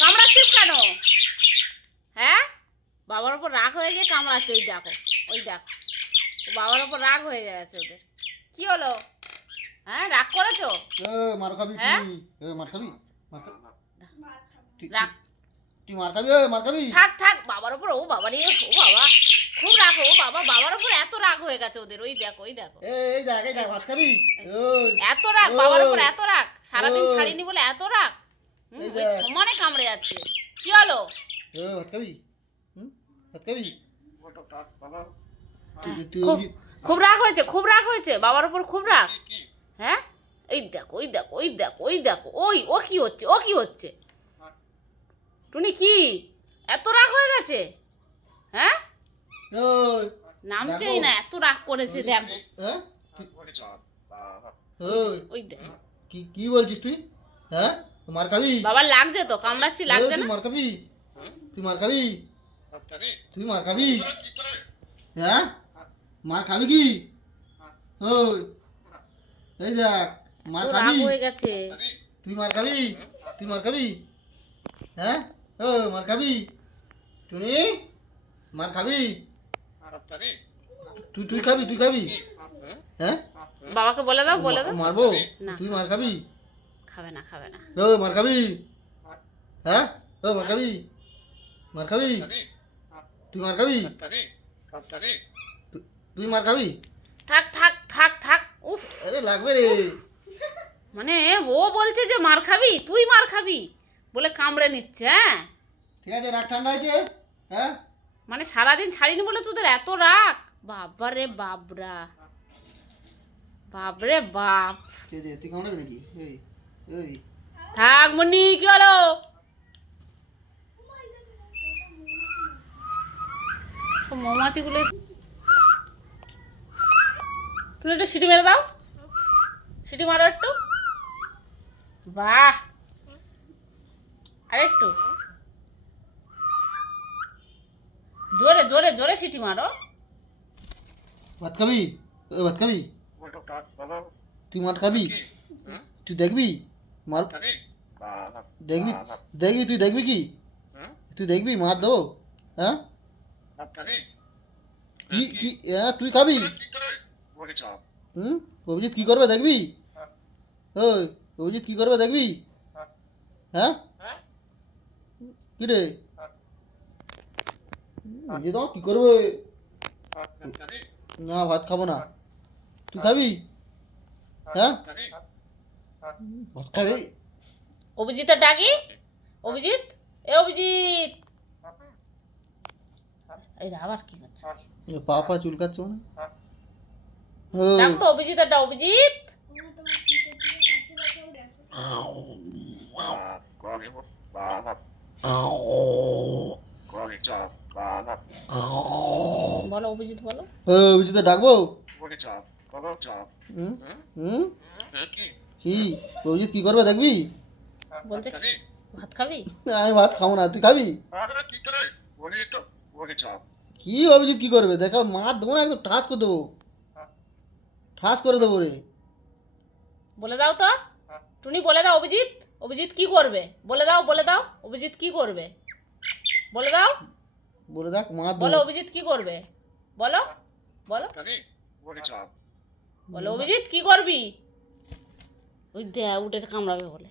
কামড়াচ্ছিস কেন? হ্যাঁ, বাবার ওপর রাগ হয়ে গিয়ে কামড়াচ্ছে। ওই দেখো, ওই দেখো, বাবার ওপর রাগ হয়ে গেছে ওদের। কি হলো? হ্যাঁ, রাগ করেছো? মার খাবি হ্যাঁ? তুই মার খাবি রাগ তুই মার খাবি মার খাবি থাক থাক বাবার ওপর। ও বাবা রে, ও বাবা, খুব রাগ। ও বাবা, বাবার ওপর এত রাগ হয়ে গেছে ওদের। ওই দেখো, ওই দেখো, এই দেখ ভাত খাবি এত রাগ বাবার ওপর, এত রাগ। সারাদিন ওই। ছাড়িনি বলে এত রাগ। এই ওই দেখ। সমানে কামড়ে যাচ্ছে। কি হলো? ভাত খাবি ভাত খাবি খুব রাগ হয়েছে, খুব রাগ হয়েছে বাবার ওপর, খুব রাগ। হ্যাঁ, এই দেখো, ওই দেখো, ওই দেখো, ওই দেখো, ওই ও কি হচ্ছে, ও কি হচ্ছে? টুনি কি এত রাগ হয়ে গেছে? হ্যাঁ, নামছেই না, এত রাগ করেছে দেখো। ওই দেখো, কি বলছিস তুই? হ্যাঁ, মার খাবি? বাবার লাগছে তো, কামড়াচ্ছি, লাগছে তুই না? মার খাবি তুই মার খাবি তুই মার খাবি? হ্যাঁ, মার খাবি কি? এই দেখ, মার এত খাবি? রাগ হয়ে গেছে। তুই মার খাবি? তুই মার খাবি? হ্যাঁ, মার খাবি? টুনি, মার খাবি? তুই খাবি? তুই খাবি? হ্যাঁ, বাবাকে বলে দাও, বলে দাও। মারবো? না, তুই মার খাবি? খাবে না, খাবে না। মার খাবি? হ্যাঁ, মার খাবি? মার খাবি? তুই মার খাবি? তুই মার খাবি? থাক থাক থাক থাক, উফ। আরে লাগবে রে। মানে ও বলছে যে মার খাবি, তুই মার খাবি বলে কামড়ে নিচ্ছে। হ্যাঁ, ঠিক আছে, রাগ ঠান্ডা হয়েছে? হ্যাঁ, মানে সারাদিন ছাড়িনি বলে তোদের এত রাগ। বাবারে বাবরা, বাপরে বাপ। তুই কামড়াবি নাকি? এই এই থাক মুন্নি, কি হলো? সব মৌমাছিগুলো তুমি একটু সিটি মেরে দাও, সিটি মারো একটু। বাহ, আর একটু জোরে জোরে জোরে সিটি মারো। ভাত খাবি? ভাত খাবি? তুই মার খাবি? তুই দেখবি মার? দেখবি? দেখবি? তুই দেখবি কি? তুই দেখবি মার দেবো? হ্যাঁ, কি কি তুই খাবি? অভিজিৎ কি করবে দেখবি? ওই অভিজিৎ কি করবে দেখবি? হ্যাঁ, কি রে অভিজিৎ কি করবে? না, ভাত খাবো না। তুই খাবি? হ্যাঁ, ভাত খাবি? অভিজিতের ডাকি, অভিজিৎ, এ অভিজিৎ। এই আবার কি হচ্ছে? পা চুলকাচ্ছে মানে? ডাক তো অভিজিতের, ডাক অভিজিৎ। বলো অভিজিৎ, বলো। অভিজিৎ ডাকবো? কি অভিজিৎ কি করবে দেখবি? বলছে ভাত খাবি? আমি ভাত খাবো না, তুই খাবি? কি অভিজিৎ কি করবে দেখা? মার দেবো না, একদম ঠাস করে দেবো, ঠাস করে দেবো রে। বলে দাও তো টুনি, বলে দাও অভিজিৎ, অভিজিৎ কি করবে? বলে দাও, বলে দাও, অভিজিৎ কি করবে? বলে দাও, বলে দেখ, মার বলো দেবো। অভিজিৎ কি করবে? বলো, বলো, বলো অভিজিৎ কি করবি? ওই দে উঠেছে কামড়াবে বলে।